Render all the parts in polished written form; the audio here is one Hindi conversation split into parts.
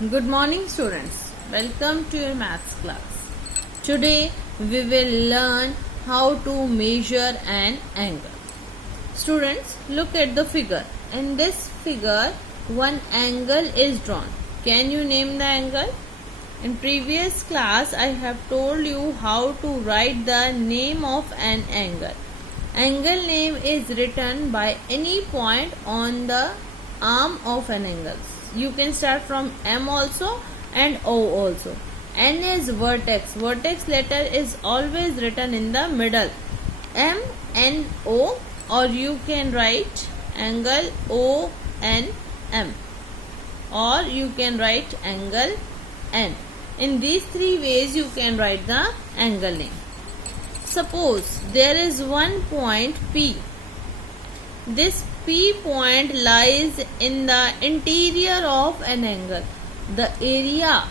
Good morning, students. Welcome to your maths class. Today we will learn how to measure an angle. Students, look at the figure. In this figure, one angle is drawn. Can you name the angle? In previous class, I have told you how to write the name of an angle. Angle name is written by any point on the arm of an angle. You can start from M also and O also. N is vertex. Vertex letter is always written in the middle. M, N, O, or you can write angle O, N, M. Or you can write angle N. In these three ways you can write the angle name. Suppose there is one point P. This P point lies in the interior of an angle. The area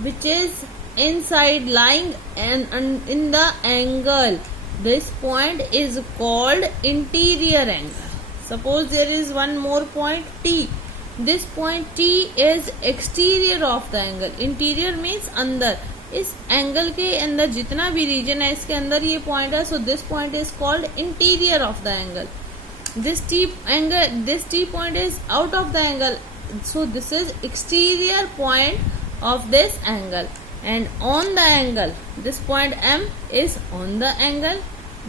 which is inside lying in the angle, this point is called interior angle. Suppose there is one more point T. This point T is exterior of the angle. Interior means अंदर. इस एंगल के अंदर जितना भी रीजन है इसके अंदर ये पॉइंट है. So this point is called interior of the angle. This T point is out of the angle, so this is exterior point of this angle. And on the angle, this point M is on the angle,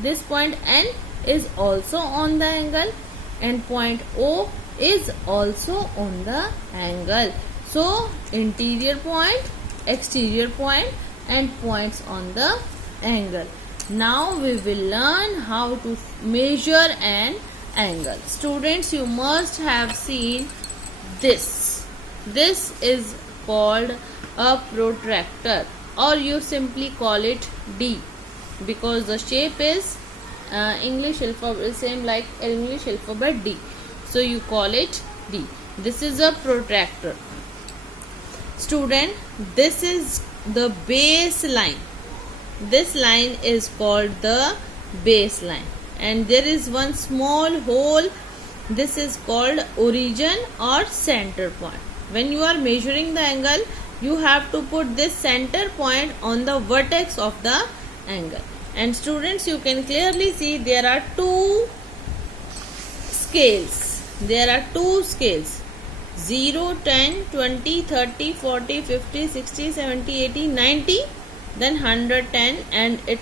this point N is also on the angle, and point O is also on the angle. So interior point, exterior point, and points on the angle. Now we will learn how to measure an angle. Students, you must have seen this. This is called a protractor, or you simply call it D, because the shape is English alphabet, same like English alphabet D. So you call it D. This is a protractor. Student, this is the baseline. This line is called the baseline. And there is one small hole. This is called origin or center point. When you are measuring the angle, you have to put this center point on the vertex of the angle. And students, you can clearly see there are two scales. There are two scales. 0, 10, 20, 30, 40, 50, 60, 70, 80, 90, then 110, and it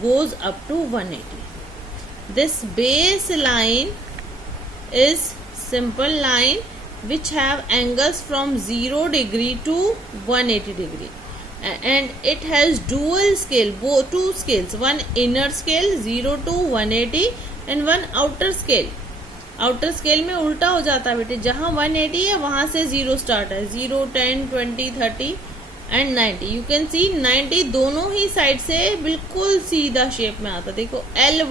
goes up to 180. This baseline is simple line which have angles from 0 degree to 180 degree, and it has dual scale, both two scales, one inner scale 0 to 180 and one outer scale. Outer scale में उल्टा हो जाता है बेटे, जहाँ 180 है वहां से 0 स्टार्ट है. 0, 10, 20, 30 एंड 90. यू कैन सी 90 दोनों ही साइड से बिल्कुल सीधा शेप में आता. देखो L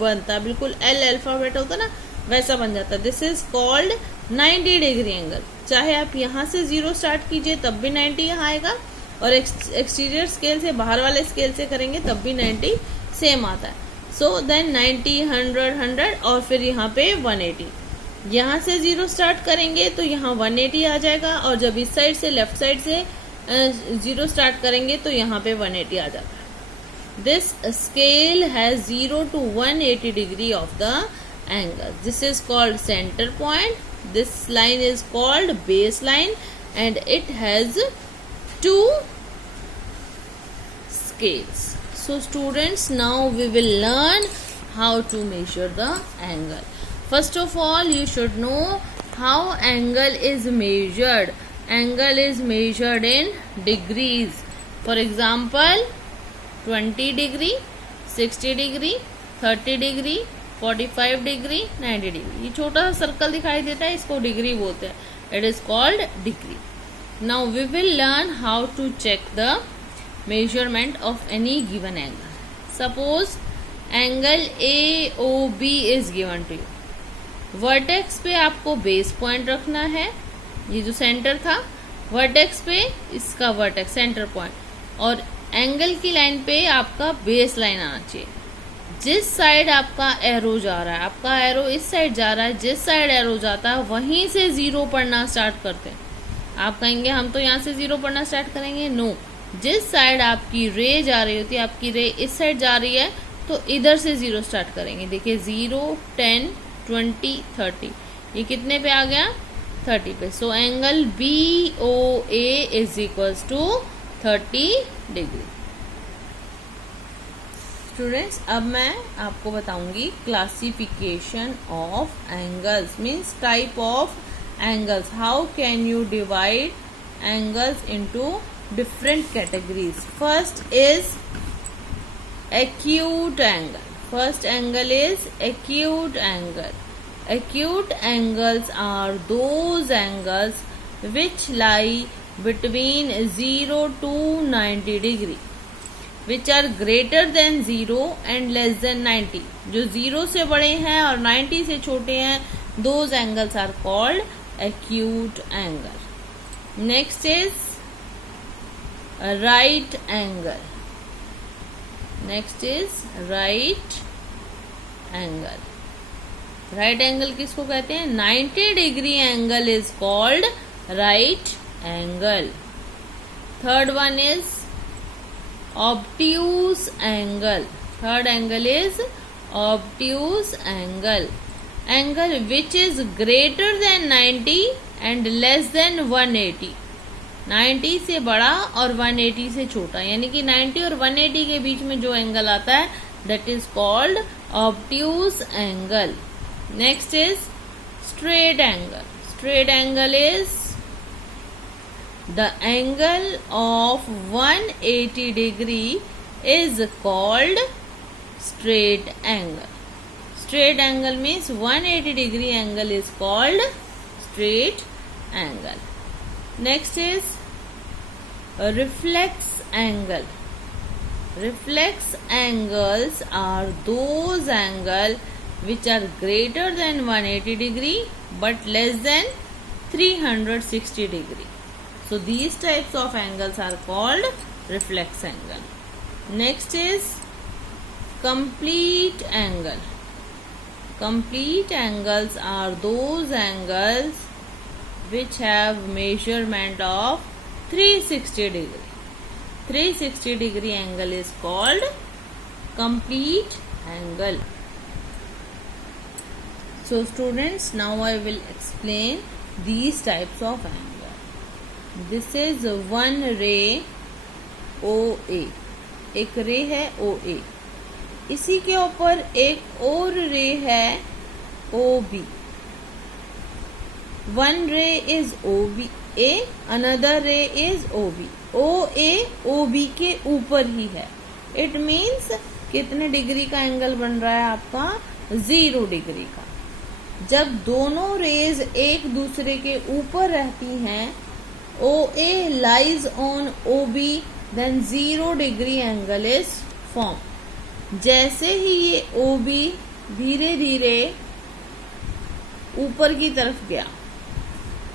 बनता है, बिल्कुल L अल्फाबेट होता ना वैसा बन जाता है. This is called 90 degree angle. चाहे आप यहाँ से 0 स्टार्ट कीजिए तब भी 90 यहाँ आएगा, और एक्सटीरियर स्केल से, बाहर वाले स्केल से करेंगे तब भी 90 सेम आता है. सो देन 90, 100, 100 और फिर यहाँ पे 180. यहाँ से 0 स्टार्ट करेंगे तो यहाँ 180 आ जाएगा, और जब इस साइड से लेफ्ट साइड से 0 स्टार्ट करेंगे तो यहाँ पे 180 आ जाता है. This scale has 0 to 180 degree of the angle. This is called centre point. This line is called base line, and it has two scales. So students, now we will learn how to measure the angle. First of all, you should know how angle is measured. Angle is measured in degrees. For example, 20 degree, 60 degree, 30 degree, 45 degree, 90 degree. ये छोटा सा सर्कल दिखाई देता है, इसको डिग्री बोलते हैं. It is called degree. Now we will learn how to check the measurement of any given angle. Suppose angle AOB is given to you. Vertex पे आपको बेस पॉइंट रखना है, ये जो सेंटर था वर्टेक्स पे इसका वर्टेक्स सेंटर पॉइंट, और एंगल की लाइन पे आपका बेस लाइन आना चाहिए. जिस साइड आपका एरो जा रहा है, आपका एरो इस साइड जा रहा है, जिस साइड एरो जाता है वहीं से 0 पढ़ना स्टार्ट करते हैं. आप कहेंगे हम तो यहाँ से 0 पढ़ना स्टार्ट करेंगे, नो, जिस साइड आपकी रे जा रही होती है, आपकी रे इस साइड जा रही है तो इधर से 0 स्टार्ट करेंगे। देखिए 0, 10, 20, 30, ये कितने पे आ गया, 30 पे। So angle BOA is equals to 30 degree. Students, अब मैं आपको बताऊंगी classification of angles, means type of angles. How can you divide angles into different categories. First is acute angle. First angle is acute angle. Acute angles are those angles which lie between 0 to 90 degree, which are greater than 0 and less than 90. जो 0 से बड़े हैं और 90 से छोटे हैं, those angles are called acute angle. Next is right angle. Next is right angle. Right angle किसको कहते हैं, 90 degree angle is called right angle. Third one is obtuse angle. Third angle is obtuse angle. Angle which is greater than 90 and less than 180. 90 से बड़ा और 180 से छोटा, यानी कि 90 और 180 के बीच में जो एंगल आता है that is called obtuse angle. Next is straight angle. Straight angle is the angle of 180 degree is called straight angle. Straight angle means 180 degree angle is called straight angle. Next is reflex angle. Reflex angles are those angles which are greater than 180 degree but less than 360 degree. So these types of angles are called reflex angle. Next is complete angle. Complete angles are those angles which have measurement of 360 degree. 360 degree angle is called complete angle. So students, now I will explain these types of angle. This is one ray OA. एक रे है OA. इसी के ऊपर एक और रे है OB. One ray is OA, another ray is OB. OA OB के ऊपर ही है. It means कितने डिग्री का एंगल बन रहा है आपका, 0 डिग्री का. जब दोनों रेज एक दूसरे के ऊपर रहती हैं, OA lies on OB, then 0 degree angle is formed. जैसे ही ये OB धीरे धीरे ऊपर की तरफ गया,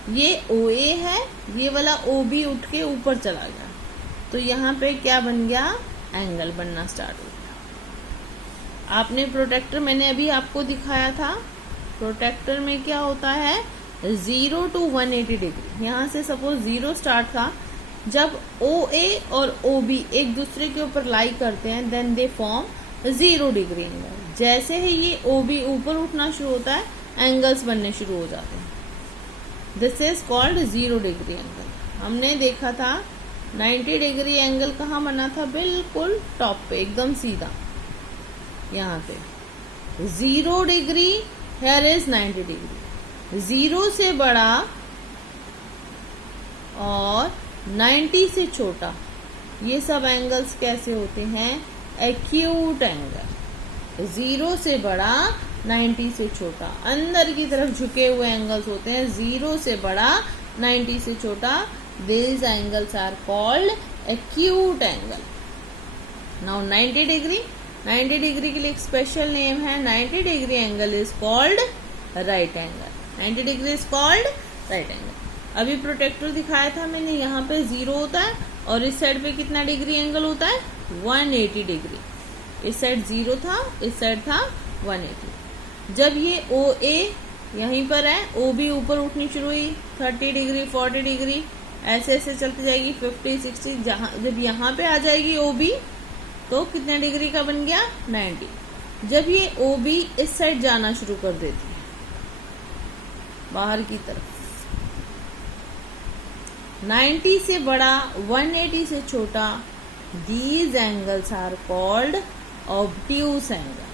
ये OA है, ये वाला OB उठ के ऊपर चला गया, तो यहाँ पे क्या बन गया, एंगल बनना स्टार्ट हो गया. आपने प्रोटेक्टर मैंने अभी आपको दिखाया था. प्रोटेक्टर में क्या होता है, 0 to 180 डिग्री. यहाँ से सपोज 0 स्टार्ट था. जब OA और OB एक दूसरे के ऊपर लाई करते हैं, then they form 0 degree angle. जैसे ही ये OB ऊपर उठना शुरू होता है, एंगल्स बनने शुरू हो जाते हैं. This is called 0 degree angle. हमने देखा था 90 डिग्री एंगल कहाँ बना था, बिल्कुल टॉप पे, एकदम सीधा. यहाँ पे 0 डिग्री, हेयर इज 90 डिग्री. 0 से बड़ा और 90 से छोटा, ये सब एंगल्स कैसे होते हैं, एक्यूट एंगल. 0 से बड़ा, 90 से छोटा, अंदर की तरफ झुके हुए एंगल्स होते हैं. 0 से बड़ा, 90 से छोटा, these angles are called acute angle. Now 90 degree, 90 degree के लिए एक स्पेशल नेम है. 90 degree angle is called right angle. 90 degree is called right angle. अभी प्रोटेक्टर दिखाया था मैंने, यहाँ पे 0 होता है और इस साइड पे कितना डिग्री एंगल होता है, 180 डिग्री. इस साइड 0 था, इस साइड था 180. जब ये OA यहीं पर है, ओ बी ऊपर उठनी शुरू हुई 30 डिग्री 40 डिग्री ऐसे ऐसे चलती जाएगी 50 60, जब यहाँ पे आ जाएगी ओ बी तो कितने डिग्री का बन गया 90। जब ये ओ बी इस साइड जाना शुरू कर देती है बाहर की तरफ, 90 से बड़ा 180 से छोटा, these angles are called obtuse angle।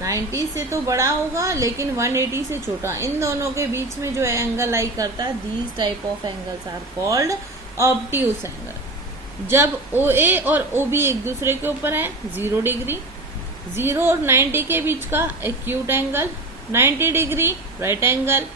90 से तो बड़ा होगा लेकिन 180 से छोटा, इन दोनों के बीच में जो एंगल लाई करता है, these type of angles are called obtuse angle। जब OA और OB एक दूसरे के ऊपर है 0 डिग्री, 0 और 90 के बीच का acute angle 90 degree right angle,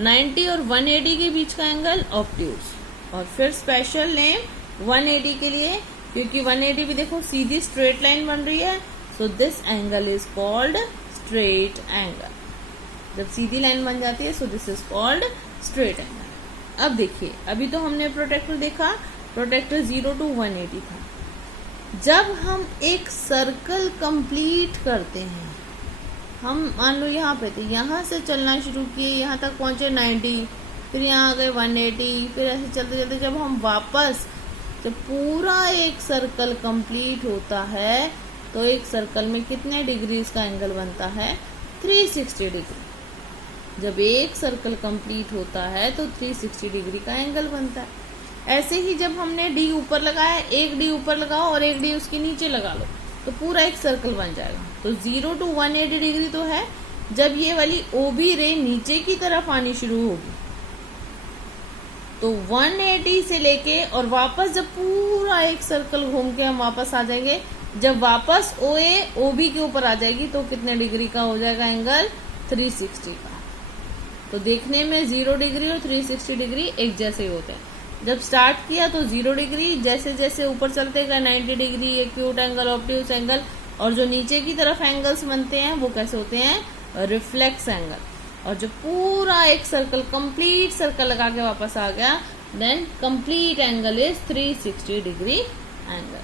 90 और 180 के बीच का एंगल ऑब्ट्यूज, और फिर स्पेशल नेम 180 के लिए, क्योंकि 180 भी देखो सीधी स्ट्रेट लाइन बन रही है, so this angle is called straight angle. जब सीधी लाइन बन जाती है so this is called straight angle. अब देखिए, अभी तो हमने प्रोटेक्टर देखा, प्रोटेक्टर 0 to 180 था। जब हम एक सर्कल कंप्लीट करते हैं, हम मान लो यहाँ पे थे, यहाँ से चलना शुरू किए, यहाँ तक पहुंचे 90, फिर यहाँ आ गए 180, फिर ऐसे चलते चलते जब हम वापस, जब पूरा एक सर्कल कंप्लीट होता है तो एक सर्कल में कितने डिग्रीज का एंगल बनता है 360 डिग्री। जब एक सर्कल कंप्लीट होता है तो 360 डिग्री का एंगल बनता है। ऐसे ही जब हमने डी ऊपर लगाया, एक डी ऊपर लगाओ और एक डी उसके नीचे लगा लो तो पूरा एक सर्कल बन जाएगा। तो 0 to 180 डिग्री तो है। जब ये वाली ओबी रे नीचे की तरफ आनी शुरू होगी तो 180 से लेके और वापस जब पूरा एक सर्कल घूम के हम वापस आ जाएंगे, जब वापस OA OB के ऊपर आ जाएगी तो कितने डिग्री का हो जाएगा एंगल 360 का। तो देखने में 0 डिग्री और 360 डिग्री एक जैसे ही होते हैं। जब स्टार्ट किया तो 0 डिग्री, जैसे जैसे ऊपर चलते गए 90 degree, acute angle, obtuse angle, और जो नीचे की तरफ एंगल्स बनते हैं वो कैसे होते हैं रिफ्लेक्स एंगल। और जब पूरा एक सर्कल कंप्लीट सर्कल लगा के वापस आ गया then complete angle is 360 degree angle.